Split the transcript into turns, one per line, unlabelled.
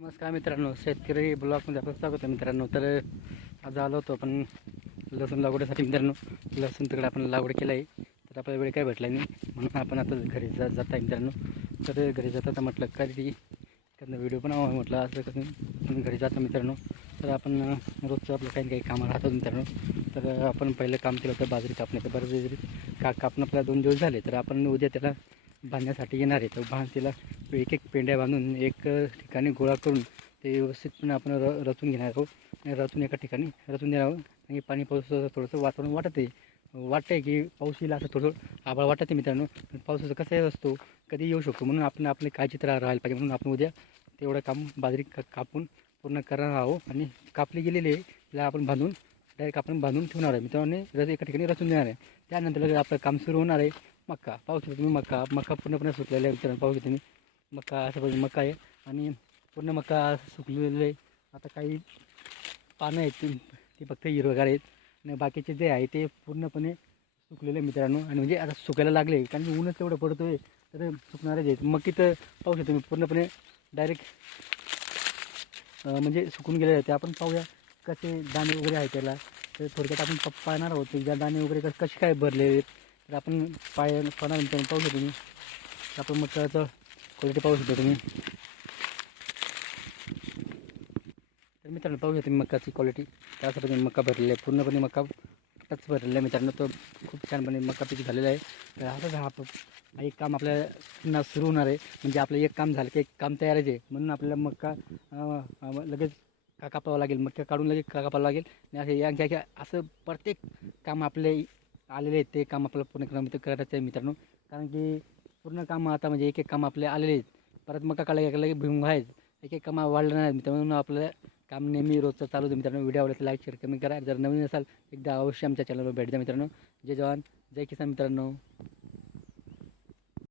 नमस्कार मित्रांनो शेतकरी ब्लॉगमध्ये आपलं स्वागत आहे मित्रांनो. तर आज आलो होतो आपण लसूण लागवडीसाठी मित्रांनो. लसूण तिकडे आपण लागवड केलं आहे. तर आपल्याला वेळ काय भेटला नाही म्हणून आपण आता घरी जा जात आहे मित्रांनो. तर घरी जाता तर म्हटलं कधी त्यांना व्हिडिओ पण हवा म्हटलं असं कसं आपण घरी जातो मित्रांनो. तर आपण रोजचं आपलं काही काही कामं राहतात मित्रांनो. तर आपण पहिलं काम केलं होतं बाजरी कापण्याचं. बरं बाजरी का कापणं आपल्याला दोन दिवस झाले तर आपण उद्या त्याला बांधण्यासाठी येणार आहे. तर बांध तिला एक एक पेंड्या बांधून एक ठिकाणी गोळा करून ते व्यवस्थितपणे आपण र रचून घेणार आहोत. आणि रचून एका ठिकाणी रचून देणार आहोत. आणि पाणी पावसाचं थोडंसं वातावरण वाटत आहे वाटतं आहे की पाऊस येईल असं थोडं आभाळ वाटत आहे मित्रांनो. पावसाचा पावसाचं कसं असतो कधी येऊ शकतो. म्हणून आपण आपली काळजी तर राहायला पाहिजे. म्हणून आपण उद्या तेवढं काम बाजरी का कापून पूर्ण करणार आहोत. आणि कापली गेलेली आहे तिला आपण बांधून डायरेक्ट आपण बांधून ठेवणार आहे. मित्रांनो रस एका ठिकाणी रचून देणार आहे. त्यानंतर लगेच आपलं काम सुरू होणार आहे. मक्का पाऊस तुम्ही मक्का मक्का पूर्णपणे सुटलेला आहे मित्रांनो. पाऊस तुम्ही मका असं पाहिजे मका आहे. आणि पूर्ण मका सुकलेलं. आहे आता काही पानं आहेत ती ती फक्त हिरवगार आहेत. आणि बाकीचे जे आहे ते पूर्णपणे सुकलेले आहे मित्रांनो. आणि म्हणजे आता सुकायला लागले कारण की ऊनच तेवढं पडतो आहे तर सुकणारेच आहेत. मक्की तर पाहू शकतो मी पूर्णपणे डायरेक्ट म्हणजे सुकून गेलेले आहेत. ते आपण पाहूया कसे दाणे वगैरे आहे त्याला. तर थोडक्यात आपण प- पाहणार आहोत की ज्या दाणे वगैरे कसे कसे काय भरले आहेत. तर आपण पाय पाहणार मित्रांनो पाहू शकतो मी आपण मक्काचं क्वालिटी पाहू शकता तुम्ही? तर मित्रांनो पाहू शकता तुम्ही मक्काची क्वालिटी त्यासाठी मक्का भरलेला आहे. पूर्णपणे मक्का टच भरलेला आहे मित्रांनो. तो खूप छानपणे मक्का पीक झालेला आहे. तर असंच हा एक काम आपल्याला पुन्हा सुरू होणार आहे. म्हणजे आपलं एक काम झालं की एक काम तयारच आहे म्हणून आपल्याला मक्का लगेच का कापावं लागेल. मक्का काढून लगेच का कापावं लागेल. आणि असं यांच्या यांच्या असं प्रत्येक काम आपले आलेले आहेत. ते काम आपल्याला पूर्ण करायचं आहे मित्रांनो. कारण की पूर्ण काम आता म्हणजे एक एक काम आपले आलेले आहेत. परत मग काकाला की लगेच भिंग आहेत एक एक कामं वाढलं नाही. मित्रांनो म्हणून आपलं काम नेहमी रोजचं चालू होतं. मित्रांनो व्हिडिओ आवडला लाईक शेअर कमी करा. जर नवीन असाल एकदा अवश्य आमच्या चॅनलवर भेट द्या मित्रांनो. जय जवान. जय किसान मित्रांनो.